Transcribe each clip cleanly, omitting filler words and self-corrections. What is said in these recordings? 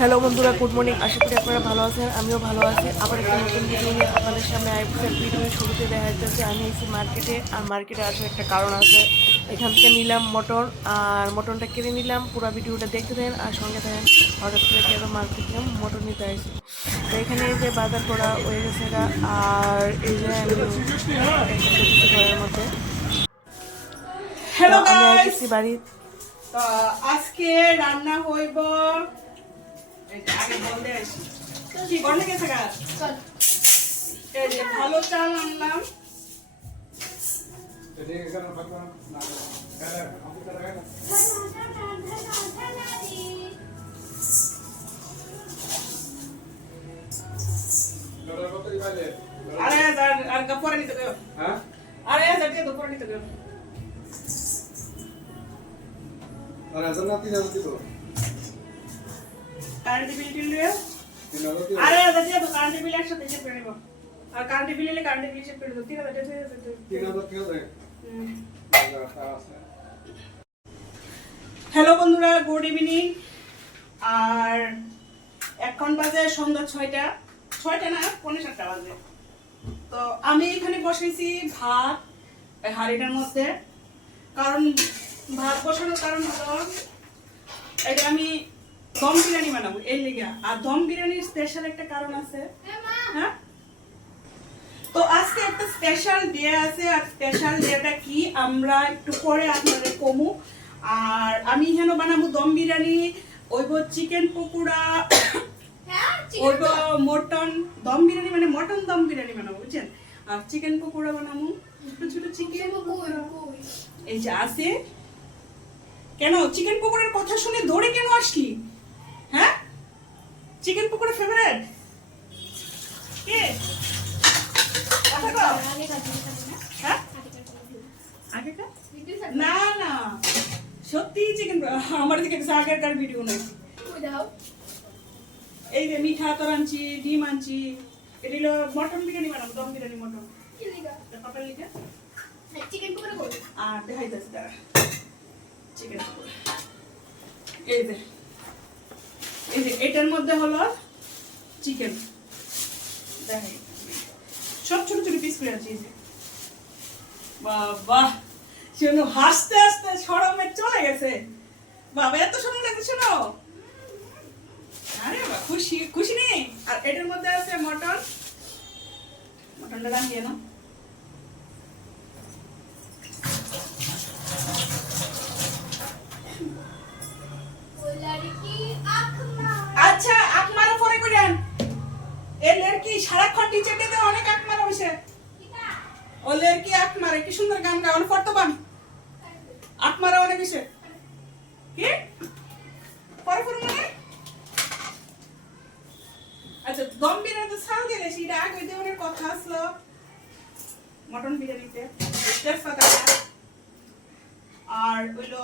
Hello বন্ধুরা, good morning. আশা করি আপনারা ভালো আছেন, আমিও ভালো আছি। আবার একটা নতুন ভিডিও নিয়ে আপনাদের সামনে আইপিএল ভিডিও শুরুতে দেখা যাচ্ছে আমি এসেছি মার্কেটে। আর মার্কেটে আসার একটা কারণ আছে। এখান থেকে নিলাম মটন, আর মটনটা কিনে নিলাম। পুরো ভিডিওটা দেখতে দেন আর সঙ্গে থাকেন। হঠাৎ করে কেন মার্কেট নিলাম, মটন নিতে আসি। তো এখানে এই যে বাজার করা হয়ে গেছে, আর এই যে ঘরের মধ্যে হ্যালো আমি গাইস, আসছি বাড়ি। তো আজকে রান্না হইব। আগে বলতে আসি কি বলে গেছে গা। এই যে ভালো চাল আনলাম। আরে আর পরে নিতে গেল। হ্যাঁ আরে দিয়ে তো পরে নিতে গেল। আর আজ না তিন হাজার দিতো কারেন্ট বিল দিলে আরে দিয়ে তো কারেন্ট বিল একসাথে চেক করে নিব। আর কারেন্ট বিল এলে কারেন্ট বিল চেক করে দাও। 3000 টাকা দিয়ে দাও। 3000 হ্যালো বন্ধুরা, গুড ইভিনিং। আর এখন বাজে সন্ধ্যা 6টা না 6:45 বাজে। তো আমি এখানে বসেছি ভাত হাঁড়িটার মধ্যে। কারণ ভাত বসানোর কারণ হলো এটা আমি দম বিরিয়ানি বানাবো এর লেগে। আর দম বিরিয়ানির স্পেশাল একটা কারণ আছে। হ্যাঁ, তো আজকে একটা স্পেশাল ডে আছে। আর স্পেশাল ডেটা কি আমরা একটু পরে আপনাদের কমু। আর আমি এখানে বানাবো দম বিরিয়ানি, ওইব চিকেন পকোড়া, ওইব মটন দম বিরিয়ানি, মানে মটন দম বিরিয়ানি বানাবো, বুঝছেন। আর চিকেন পকোড়া বানাবো, ছোট ছোট চিকেন পকোড়া এই যে আছে। কেন চিকেন পকোড়ার কথা শুনে দৌড়ে কেন আসলি? হ্যাঁ, চিকেন পকোড়া ফেভারিট কে? না না, সত্যি চিকেন আমার দিকে আগেরকার ভিডিও নাই। এই যে মিঠা তোর আনছি, ডিম আনছি। এটা হলো মটন বিরিয়ানি বানাবো, দম বিরিয়ানি মটন। পাপার লিখে চিকেন পকোড়া করব। আর দেখাইতেছি দাঁড়া চিকেন পকোড়া। এই যে এটার মধ্যে হলো চিকেন, দেখাই সব ছোট ছোট পিস করে আছে। বাবা শোনো, হাসতে হাসতে শরমে চলে গেছে। বাবা এত সময় লাগছে, শোনো। আরে বাবা খুশি খুশি নেই। আর এটার মধ্যে আছে মটন। মটনটা দাম দিয়ে নাও। আচ্ছা আকমারও পরে করেন। এর লড়কি সারাক্ষণ টিচার দিতে অনেক আকমার হইছে। ও লড়কি আকমার কি সুন্দর গান গায়, অনেক ফটোবান আকমার অনেক হইছে। কি পরে পরে মানে আচ্ছা দম বিরিয়ানিতে ছাল গেলে সেটা আগে দেওয়ার কথা আসলো। মটন বিরিয়ানিতে তেজপাতা আর হইলো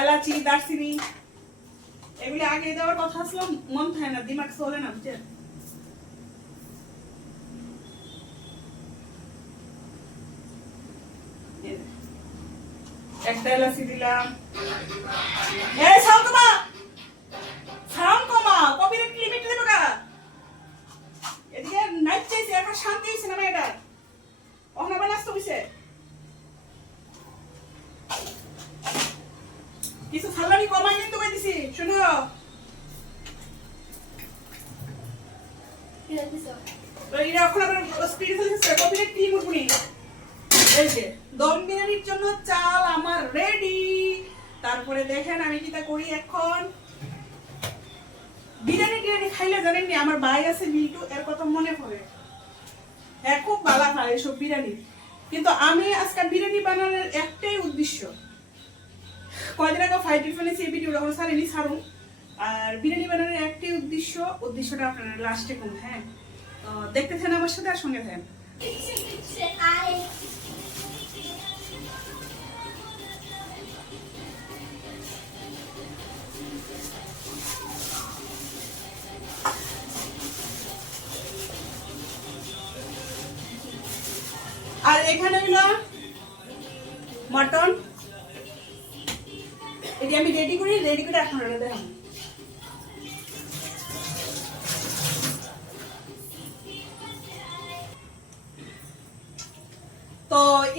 এলাচি দারচিনি এগুলি আগে দেওয়ার কথা আসলো। মন থাকে না, দিমাগ চলে না, বুঝছেন। একটা এলাচি দিলাম। এই সাউন্ড কমা, সাউন্ড কমা, কপিরাইট লিমিট দেবে কা। এদিকে নাইট চাইছে, এখন শান্তি হইছে না মেয়েটা। ওখানে বানাস্ত হইছে কিছু ফাল্লানি কমাই কিন্তু কইতেছি, শুনো। তো এটা এখন আবার স্পিড হইছে, কপিরাইট ক্লিন করবনি। এই যে দম বিরিয়ানির জন্য চাল আমার রেডি। তারপরে দেখেন আমি কিটা করি এখন। বিরিয়ানি খাইলে জানেন নি, আমার ভাই আছে মিল্টু, এর কথা মনে পড়ে। হ্যাঁ খুব ভালো খায় এসব বিরিয়ানি। কিন্তু আমি আজকে বিরিয়ানি বানানোর একটাই উদ্দেশ্য। কয়দিন আগে ফাইটার ফেলেছি, এই ভিডিওটা এখন ছাড়ুন। আর বিরিয়ানি বানানোর একটাই উদ্দেশ্যটা আপনারা লাস্টে কোন। হ্যাঁ, দেখতে থাকেন আমার সাথে আর সঙ্গে থাকেন। আর এখানে হলো মটন, এটি আমি রেডি করে এখন দেখাবো।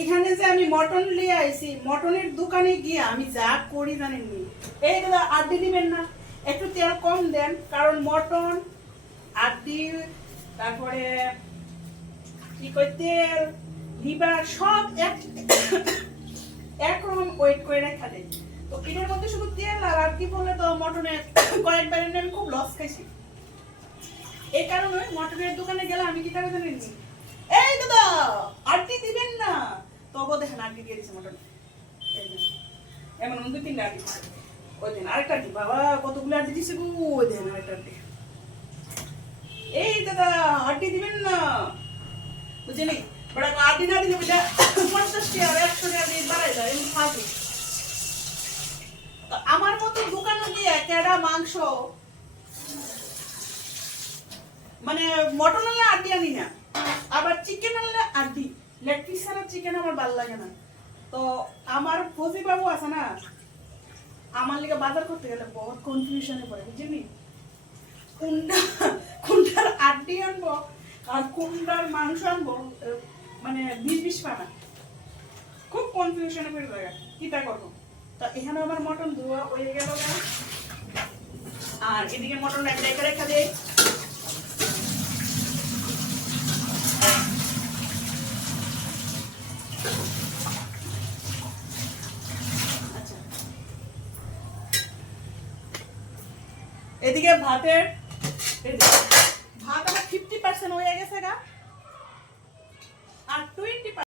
এখানে যে আমি মটন নিয়ে আইছি, মটনের দোকানে গিয়ে আমি যা করি জানেননি, এই দাদা আড্ডি দিবেন না, একটু তেল কম দেন, কারণ মটন আড্ডি তারপরে কি কই তেল লিভার সব একরকম ওয়েট করে রেখা দেয়। তো এটার মধ্যে শুধু তেল আর আড্ডি বললে তো মটনে কয়েকবার এনে আমি খুব লস খাইছি। এই কারণে মটনের দোকানে গেলে আমি কি করে জানেননি, এই দাদা আড্ডি দিবেন না, তবু দেখেন আড্ডি দিয়ে দিচ্ছে মটন, এই যে এমন 2-3টা আড্ডি দিচ্ছে। ওই দিন আরেকটা আড্ডি, বাবা কতগুলো আড্ডি দিচ্ছে গো, ওই দিন আরেকটা আড্ডি। এই দাদা আড্ডি দিবেন না, বুঝলি বড় আড্ডি না দিলে বুঝা 50 টাকা আর 100 টাকা দিয়ে বাড়াই যায় এমন ফাঁকি। তো আমার মতো দোকানে গিয়ে কেডা মাংস মানে মটন আনলে আড্ডি আনি না, আবার চিকেন আনলে আড্ডি, লেগ পিস ছাড়া চিকেন আমার ভালো লাগে না। তো আমার ফজি বাবু আছে না, আমার লিগে বাজার করতে গেলে বহুত কনফিউশনে পড়ে, বুঝলি কোনটার আড্ডি আনবো আর কোনটার মাংস আনবো, মানে 20 পানা, খুব কনফিউশনে পড়ে যায়, কিটা করবো। তো এখানে আমার মটন ধোয়া হয়ে গেল, আর এদিকে মটন একটা রেখা দেয়। এদিকে ভাতের ভাত আমার 50% হয়ে গেছে গা, আর 20